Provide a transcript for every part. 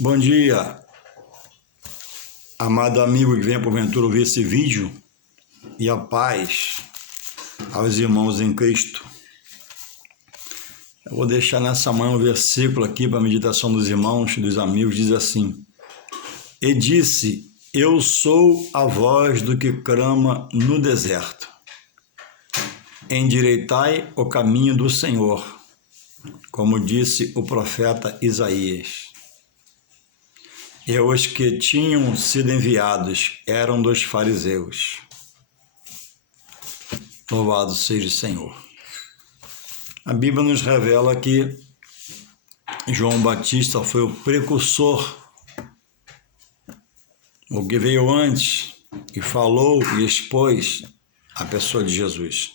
Bom dia, amado amigo que venha porventura ouvir esse vídeo, e a paz aos irmãos em Cristo. Eu vou deixar nessa manhã um versículo aqui para a meditação dos irmãos e dos amigos, diz assim: E disse, eu sou a voz do que clama no deserto. Endireitai o caminho do Senhor, como disse o profeta Isaías. E os que tinham sido enviados eram dos fariseus. Louvado seja o Senhor. A Bíblia nos revela que João Batista foi o precursor, o que veio antes e falou e expôs a pessoa de Jesus,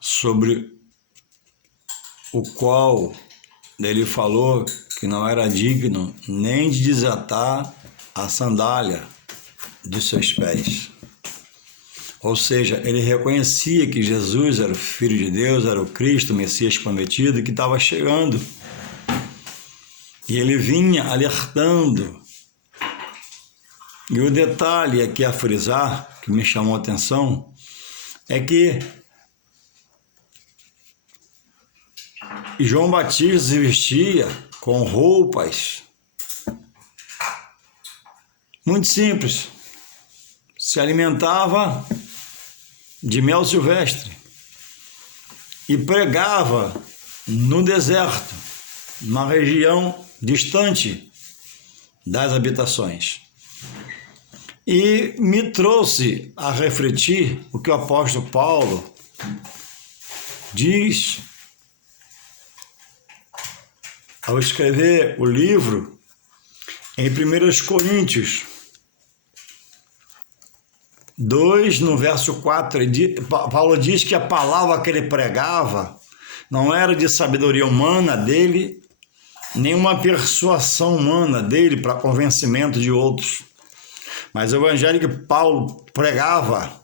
sobre o qual ele falou que não era digno nem de desatar a sandália de seus pés. Ou seja, ele reconhecia que Jesus era o Filho de Deus, era o Cristo, o Messias prometido, que estava chegando. E ele vinha alertando. E o detalhe aqui a frisar, que me chamou a atenção, é que João Batista se vestia com roupas muito simples. Se alimentava de mel silvestre e pregava no deserto, numa região distante das habitações. E me trouxe a refletir o que o apóstolo Paulo diz ao escrever o livro em 1 Coríntios 2, no verso 4, Paulo diz que a palavra que ele pregava não era de sabedoria humana dele, nenhuma persuasão humana dele para convencimento de outros. Mas o evangelho que Paulo pregava,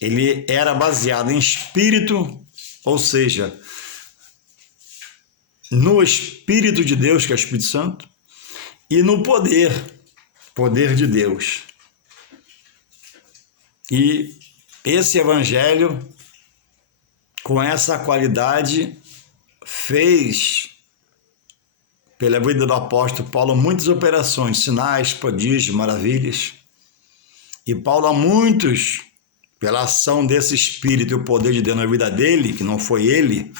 ele era baseado em espírito, ou seja, no Espírito de Deus, que é o Espírito Santo, e no poder de Deus. E esse evangelho, com essa qualidade, fez, pela vida do apóstolo Paulo, muitas operações, sinais, prodígios, maravilhas. E Paulo, a muitos, pela ação desse Espírito e o poder de Deus na vida dele, que não foi ele,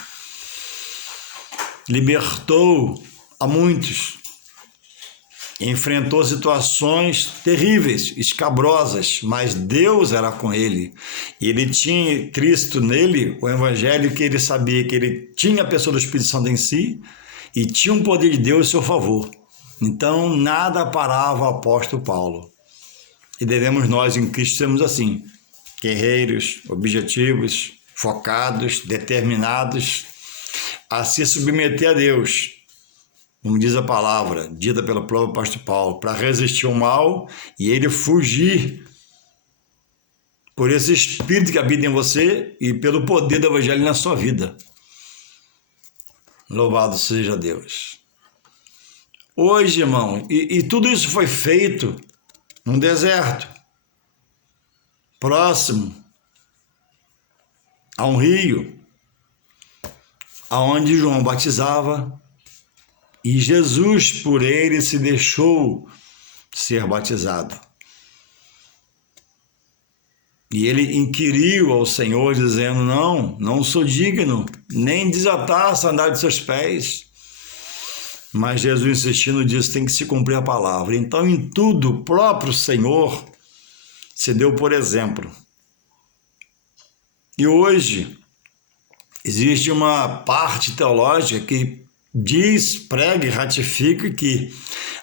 libertou a muitos. Enfrentou situações terríveis, escabrosas, mas Deus era com ele. E ele tinha Cristo nele, o evangelho, que ele sabia que ele tinha a pessoa do Espírito Santo em si e tinha um poder de Deus a seu favor. Então, nada parava o apóstolo Paulo. E devemos nós em Cristo sermos assim, guerreiros, objetivos, focados, determinados a se submeter a Deus, como diz a palavra, dita pelo próprio apóstolo Paulo, para resistir ao mal e ele fugir por esse Espírito que habita em você e pelo poder do Evangelho na sua vida. Louvado seja Deus. Hoje, irmão, e tudo isso foi feito num deserto, próximo a um rio, aonde João batizava, e Jesus, por ele, se deixou ser batizado. E ele inquiriu ao Senhor, dizendo, não sou digno, nem desatar a sandália de seus pés. Mas Jesus insistindo disse, tem que se cumprir a palavra. Então, em tudo, o próprio Senhor se deu por exemplo. E hoje, existe uma parte teológica que diz, prega e ratifica que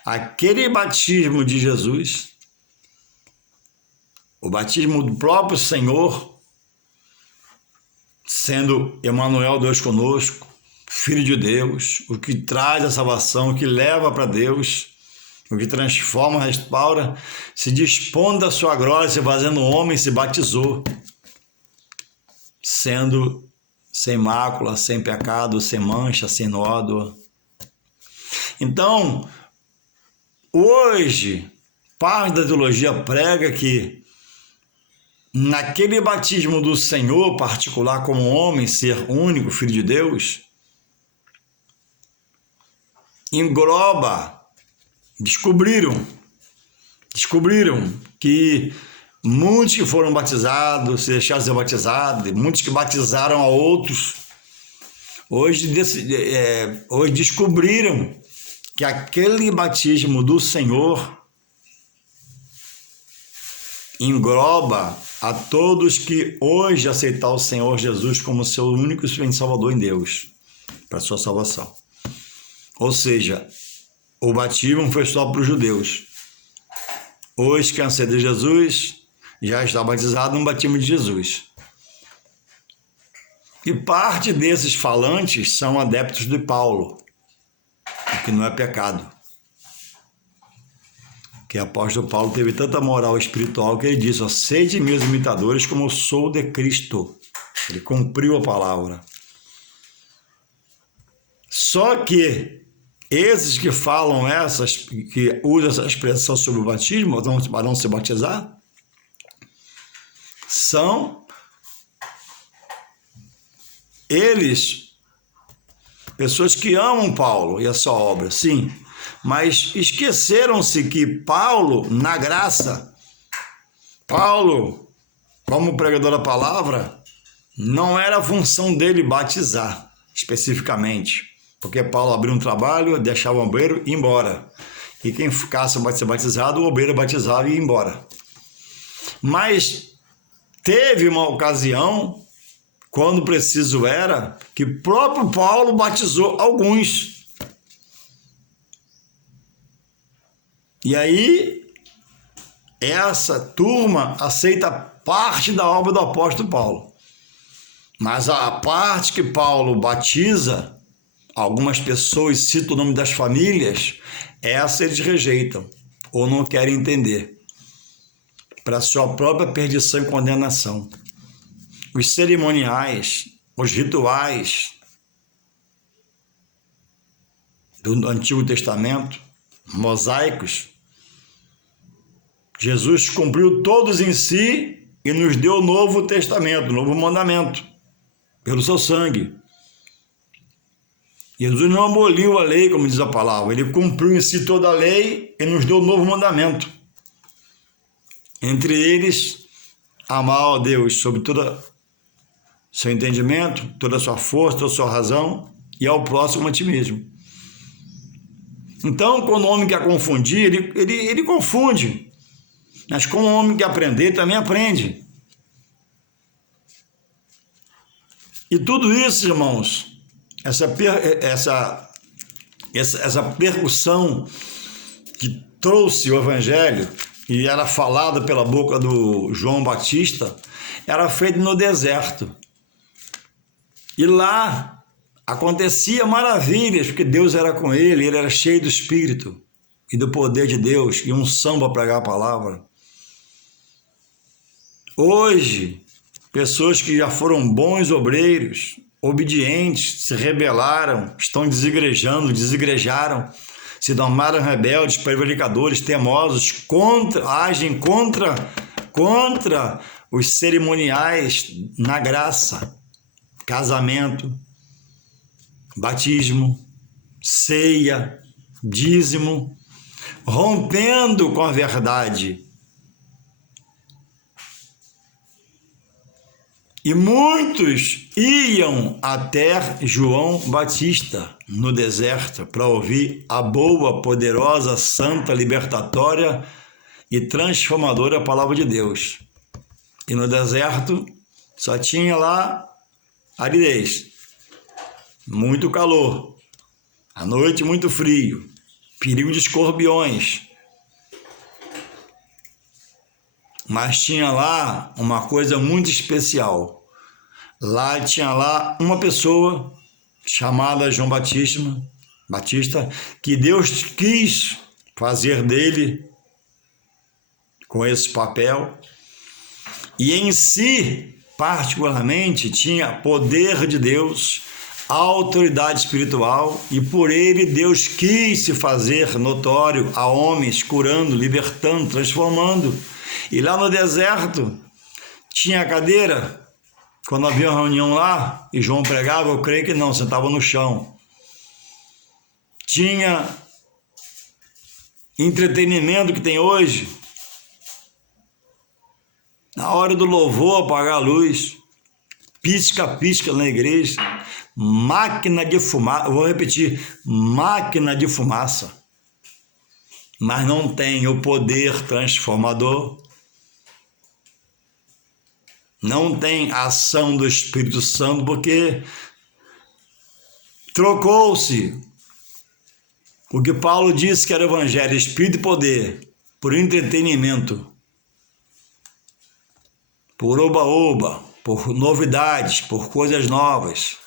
aquele batismo de Jesus, o batismo do próprio Senhor, sendo Emanuel, Deus conosco, Filho de Deus, o que traz a salvação, o que leva para Deus, o que transforma, restaura, se dispõe da sua glória, se fazendo homem, se batizou, sendo sem mácula, sem pecado, sem mancha, sem nódoa. Então, hoje, parte da teologia prega que naquele batismo do Senhor particular como homem, ser único, filho de Deus, engloba, descobriram que muitos que foram batizados, se deixaram ser batizados, muitos que batizaram a outros, hoje descobriram que aquele batismo do Senhor engloba a todos que hoje aceitar o Senhor Jesus como seu único e suficiente Salvador em Deus, para a sua salvação. Ou seja, o batismo foi só para os judeus. Hoje, quem aceita Jesus já está batizado no batismo de Jesus. E parte desses falantes são adeptos de Paulo, o que não é pecado. Que o apóstolo Paulo teve tanta moral espiritual que ele disse: ó, sede meus imitadores como eu sou de Cristo. Ele cumpriu a palavra. Só que esses que falam que usam essa expressão sobre o batismo, para não se batizar, são eles, pessoas que amam Paulo e a sua obra, sim, mas esqueceram-se que Paulo, na graça, Paulo, como pregador da palavra, não era a função dele batizar, especificamente, porque Paulo abriu um trabalho, deixava o obreiro e ia embora. E quem ficasse ser batizado, o obreiro batizava e ia embora. Mas teve uma ocasião, quando preciso era, que próprio Paulo batizou alguns. E aí, essa turma aceita parte da obra do apóstolo Paulo. Mas a parte que Paulo batiza, algumas pessoas citam o nome das famílias, essa eles rejeitam ou não querem entender, para sua própria perdição e condenação. Os cerimoniais, os rituais do Antigo Testamento, mosaicos, Jesus cumpriu todos em si e nos deu o Novo Testamento, o Novo Mandamento, pelo seu sangue. Jesus não aboliu a lei, como diz a palavra, ele cumpriu em si toda a lei e nos deu o Novo Mandamento. Entre eles, amar a Deus sobre todo seu entendimento, toda a sua força, toda a sua razão, e ao próximo a ti mesmo. Então, quando o homem quer confundir, ele confunde. Mas como o homem quer aprender, também aprende. E tudo isso, irmãos, essa percussão que trouxe o Evangelho, e era falada pela boca do João Batista, era feita no deserto. E lá acontecia maravilhas, porque Deus era com ele era cheio do Espírito e do poder de Deus, e unção para pregar a palavra. Hoje, pessoas que já foram bons obreiros, obedientes, se rebelaram, estão desigrejaram, se tornaram rebeldes, prevaricadores, temosos, agem contra os cerimoniais na graça, casamento, batismo, ceia, dízimo, rompendo com a verdade. E muitos iam até João Batista no deserto para ouvir a boa, poderosa, santa, libertatória e transformadora palavra de Deus. E no deserto só tinha lá aridez, muito calor, à noite muito frio, perigo de escorpiões. Mas tinha lá uma coisa muito especial. Lá tinha lá uma pessoa chamada João Batista, que Deus quis fazer dele com esse papel. E em si, particularmente, tinha poder de Deus, autoridade espiritual, e por ele Deus quis se fazer notório a homens, curando, libertando, transformando. E lá no deserto tinha a cadeira. Quando havia uma reunião lá e João pregava, eu creio que não, sentava no chão. Tinha entretenimento que tem hoje. Na hora do louvor, apagar a luz, pisca-pisca na igreja, máquina de fumaça, vou repetir, máquina de fumaça, mas não tem o poder transformador, não tem a ação do Espírito Santo, porque trocou-se o que Paulo disse que era o evangelho, espírito e poder, por entretenimento, por oba-oba, por novidades, por coisas novas.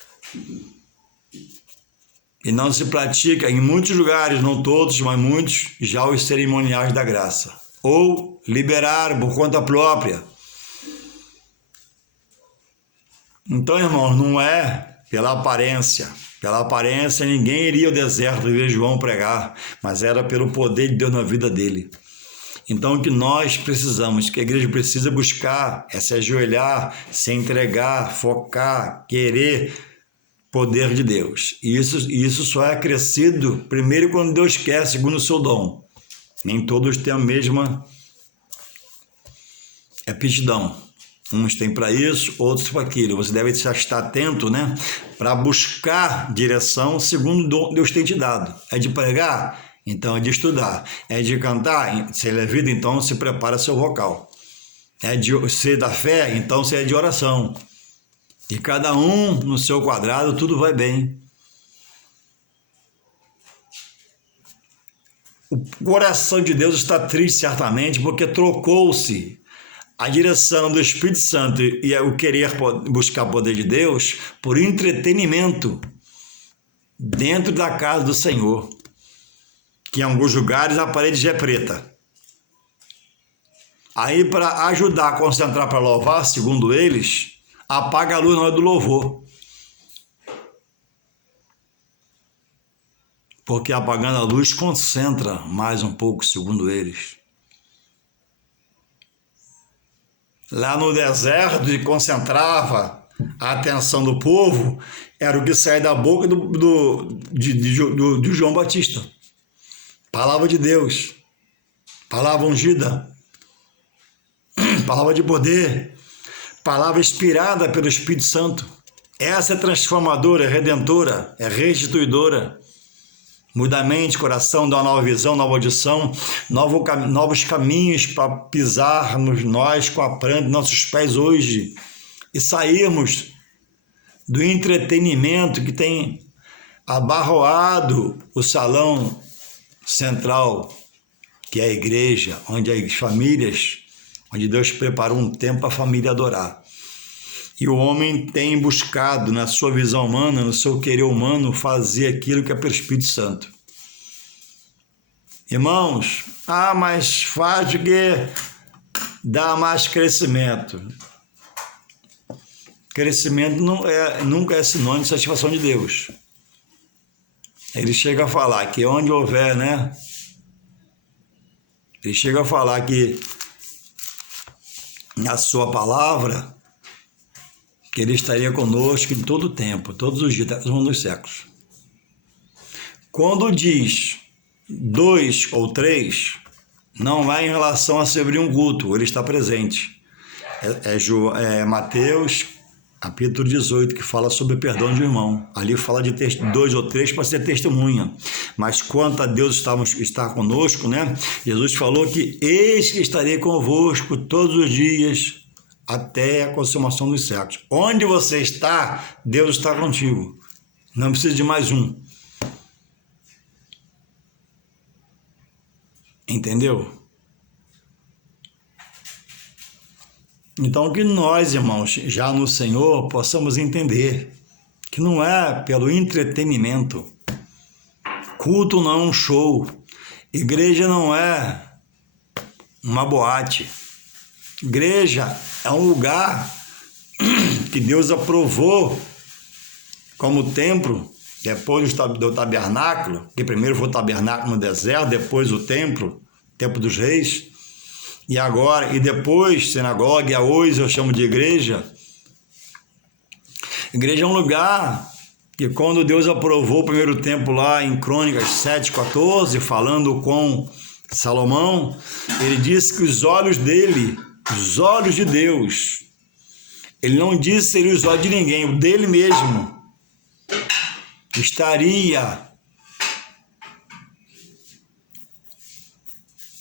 E não se pratica em muitos lugares, não todos, mas muitos, já os cerimoniais da graça. Ou liberaram por conta própria. Então, irmãos, não é pela aparência. Pela aparência, ninguém iria ao deserto ver João pregar, mas era pelo poder de Deus na vida dele. Então, o que nós precisamos, que a igreja precisa buscar, é se ajoelhar, se entregar, focar, querer poder de Deus. E isso só é acrescido, primeiro, quando Deus quer, segundo o seu dom. Nem todos têm a mesma aptidão. Uns têm para isso, outros para aquilo. Você deve estar atento, né? Para buscar direção segundo Deus tem te dado. É de pregar? Então é de estudar. É de cantar? Se ele é vida, então se prepara seu vocal. É de ser da fé? Então se é de oração. E cada um no seu quadrado, tudo vai bem. O coração de Deus está triste, certamente, porque trocou-se a direção do Espírito Santo e o querer buscar o poder de Deus por entretenimento dentro da casa do Senhor, que em alguns lugares a parede já é preta. Aí, para ajudar a concentrar para louvar, segundo eles, apaga a luz na hora do louvor. Porque apagando a luz concentra mais um pouco, segundo eles. Lá no deserto, e concentrava a atenção do povo, era o que saía da boca de João Batista. Palavra de Deus, palavra ungida, palavra de poder, palavra inspirada pelo Espírito Santo. Essa é transformadora, é redentora, é restituidora. Muda a mente, coração, dá uma nova visão, nova audição, novos caminhos para pisarmos nós com a planta de nossos pés hoje e sairmos do entretenimento que tem abarroado o salão central, que é a igreja, onde as famílias, onde Deus preparou um tempo para a família adorar. E o homem tem buscado, na sua visão humana, no seu querer humano, fazer aquilo que é pelo Espírito Santo. Irmãos, mas faz o que dá mais crescimento. Crescimento nunca é sinônimo de satisfação de Deus. Ele chega a falar que onde houver, né? Ele chega a falar que na sua palavra, que ele estaria conosco em todo o tempo, todos os dias, até os dos séculos. Quando diz 2 ou 3, não vai em relação a se abrir um culto, ele está presente. É Mateus, capítulo 18, que fala sobre o perdão de irmão. Ali fala de 2 ou 3 para ser testemunha. Mas quanto a Deus estar conosco, né? Jesus falou que eis que estarei convosco todos os dias, até a consumação dos séculos. Onde você está, Deus está contigo. Não precisa de mais um. Entendeu? Então, que nós, irmãos, já no Senhor, possamos entender que não é pelo entretenimento. Culto não é um show. Igreja não é uma boate. Igreja é um lugar que Deus aprovou como o templo, depois do tabernáculo, que primeiro foi o tabernáculo no deserto, depois o templo dos reis, e depois sinagoga, e hoje eu chamo de igreja. Igreja é um lugar que, quando Deus aprovou o primeiro templo lá em Crônicas 7:14, falando com Salomão, ele disse que os olhos dele, os olhos de Deus, ele não disse que seria os olhos de ninguém, o dele mesmo, estaria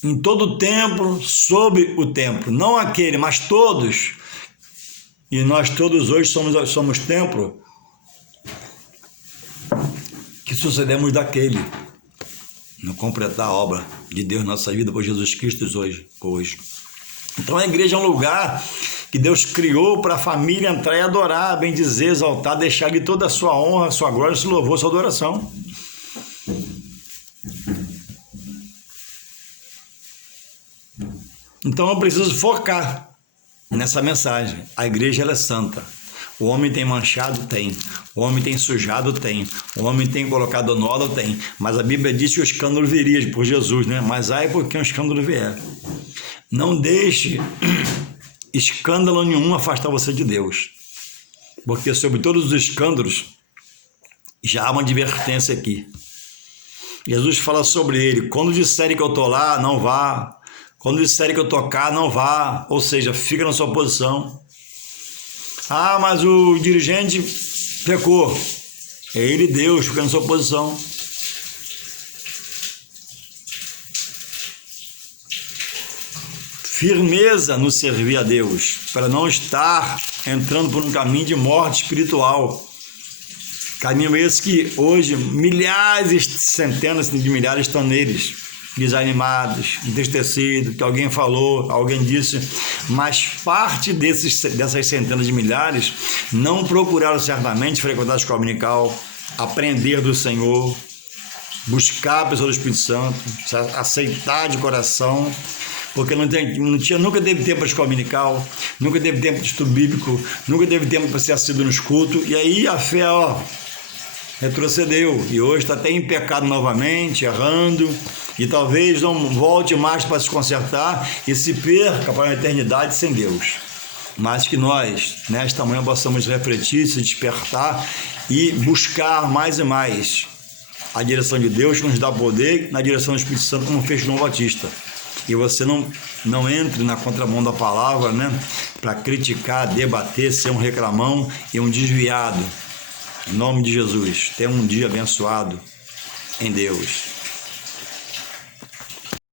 em todo o templo, sobre o templo, não aquele, mas todos. E nós todos hoje somos templo que sucedemos daquele, no completar a obra de Deus na nossa vida por Jesus Cristo hoje. Então a igreja é um lugar que Deus criou para a família entrar e adorar, bendizer, exaltar, deixar-lhe toda a sua honra, sua glória, seu louvor, sua adoração. Então eu preciso focar nessa mensagem. A igreja, ela é santa. O homem tem manchado? Tem. O homem tem sujado? Tem. O homem tem colocado nódoa? Tem. Mas a Bíblia diz que o escândalo viria por Jesus, né? Mas ai porque um escândalo vier. Não deixe escândalo nenhum afastar você de Deus. Porque sobre todos os escândalos já há uma advertência aqui. Jesus fala sobre ele: quando disserem que eu estou lá, não vá. Quando disserem que eu estou cá, não vá. Ou seja, fica na sua posição. Ah, mas o dirigente pecou. É ele e Deus, fica na sua posição. Firmeza no servir a Deus, para não estar entrando por um caminho de morte espiritual. Caminho esse que hoje milhares, centenas de milhares estão neles, desanimados, entristecidos, que alguém falou, alguém disse, mas parte dessas centenas de milhares não procuraram certamente frequentar a escola dominical, aprender do Senhor, buscar a pessoa do Espírito Santo, aceitar de coração, porque nunca teve tempo para a escola dominical, nunca teve tempo de estudo bíblico, nunca teve tempo para ser assíduo nos cultos, e aí a fé, retrocedeu, e hoje está até em pecado novamente, errando, e talvez não volte mais para se consertar e se perca para a eternidade sem Deus. Mas que nós, nesta manhã, possamos refletir, se despertar e buscar mais e mais a direção de Deus, que nos dá poder, na direção do Espírito Santo, como fez João Batista. E você não entre na contramão da palavra, né? Para criticar, debater, ser um reclamão e um desviado. Em nome de Jesus, tenha um dia abençoado em Deus.